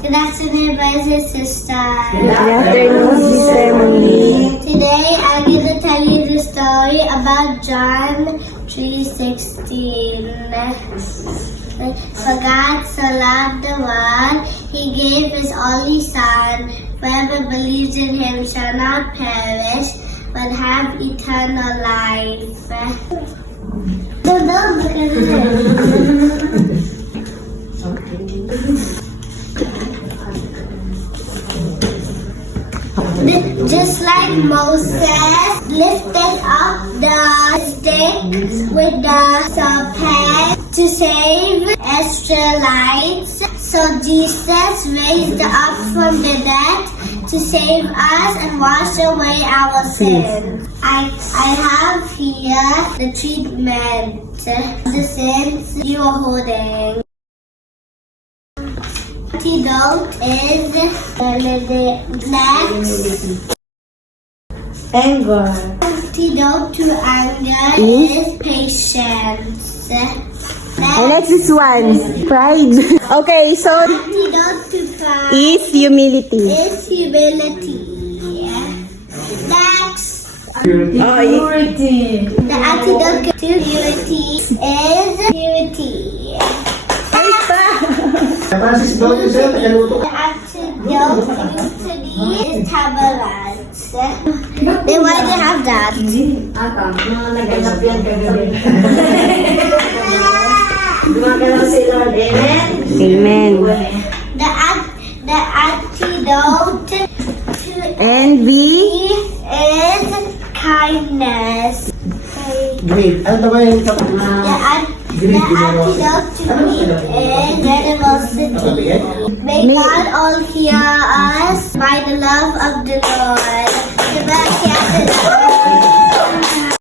Good afternoon, brothers and sisters. Good afternoon, Sister Monique. Today I'm going to tell you the story about John 3:16. For God so loved the world, He gave His only Son. Whoever believes in Him shall not perish, but have eternal life. Just like Moses lifted up the stick with the serpent to save Israelites, so Jesus raised up from the dead to save us and wash away our sins. I have here the treatment, the sins you are holding. Antidote is next. Anger. Antidote to anger is patience. And next is one. Pride. Okay, so Antidote to pride is humility. is humility. Next. Purity. The antidote to purity is purity. The antidote to mutiny is tamarance. Then why do you have that? Amen. The antidote to Envy. is kindness. Great. Ano ba yung The antidote to greed is generosity. May God all hear us by the love of the Lord.